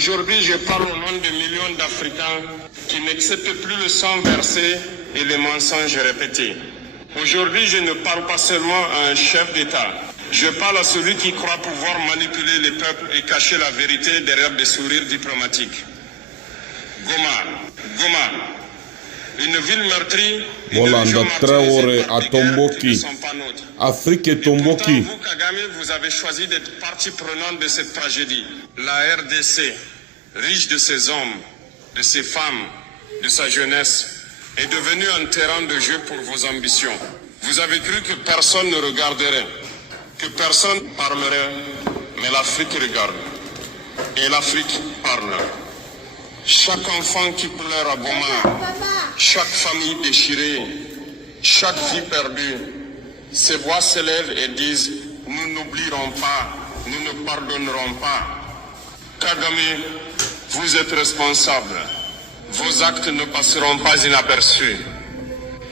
Aujourd'hui, je parle au nom de millions d'Africains qui n'acceptent plus le sang versé et les mensonges répétés. Aujourd'hui, je ne parle pas seulement à un chef d'État. Je parle à celui qui croit pouvoir manipuler les peuples et cacher la vérité derrière des sourires diplomatiques. Goma, une ville meurtrie, une région martyrisée par des guerres qui ne sont pas nôtres. Afrique Tomboki. Pourtant, vous, Kagame, vous avez choisi d'être partie prenante de cette tragédie. La RDC, riche de ses hommes, de ses femmes, de sa jeunesse, est devenue un terrain de jeu pour vos ambitions. Vous avez cru que personne ne regarderait, que personne parlerait, mais l'Afrique regarde. Et l'Afrique parle. Chaque enfant qui pleure à Goma, chaque famille déchirée, chaque vie perdue, ces voix s'élèvent et disent « Nous n'oublierons pas, nous ne pardonnerons pas ». Kagame, vous êtes responsable. Vos actes ne passeront pas inaperçus.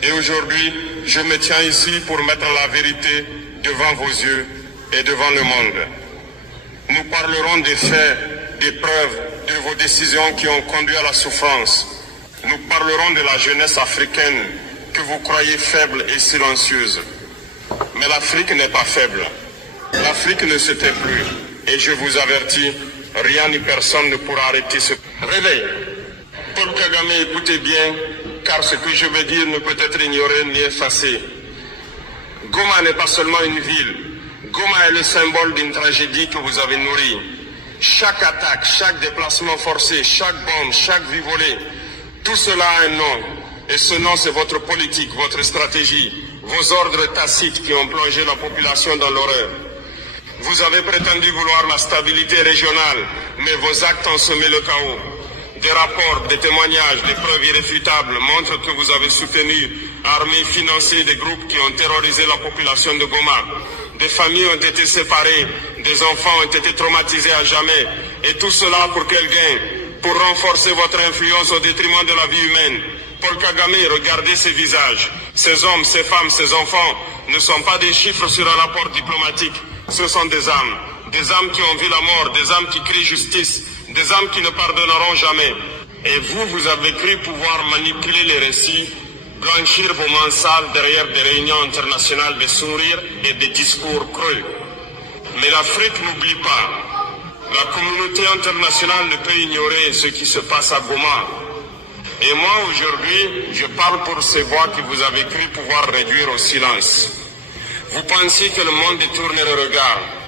Et aujourd'hui, je me tiens ici pour mettre la vérité devant vos yeux et devant le monde. Nous parlerons des faits, des preuves, de vos décisions qui ont conduit à la souffrance. Nous parlerons de la jeunesse africaine que vous croyez faible et silencieuse. Mais l'Afrique n'est pas faible. L'Afrique ne se tait plus. Et je vous avertis, rien ni personne ne pourra arrêter ce réveil. Paul Kagame, écoutez bien, car ce que je vais dire ne peut être ignoré ni effacé. Goma n'est pas seulement une ville. Goma est le symbole d'une tragédie que vous avez nourrie. Chaque attaque, chaque déplacement forcé, chaque bombe, chaque vie volée, tout cela a un nom. Et ce nom, c'est votre politique, votre stratégie, vos ordres tacites qui ont plongé la population dans l'horreur. Vous avez prétendu vouloir la stabilité régionale, mais vos actes ont semé le chaos. Des rapports, des témoignages, des preuves irréfutables montrent que vous avez soutenu, armé, financé des groupes qui ont terrorisé la population de Goma. Des familles ont été séparées, des enfants ont été traumatisés à jamais. Et tout cela pour quel gain? Pour renforcer votre influence au détriment de la vie humaine. Paul Kagame, regardez ces visages. Ces hommes, ces femmes, ces enfants ne sont pas des chiffres sur un rapport diplomatique. Ce sont des âmes qui ont vu la mort, des âmes qui crient justice, des âmes qui ne pardonneront jamais. Et vous, vous avez cru pouvoir manipuler les récits, blanchir vos mains sales derrière des réunions internationales de sourires et des discours creux. Mais l'Afrique n'oublie pas. La communauté internationale ne peut ignorer ce qui se passe à Goma. Et moi, aujourd'hui, je parle pour ces voix que vous avez cru pouvoir réduire au silence. Vous pensiez que le monde détourne le regard.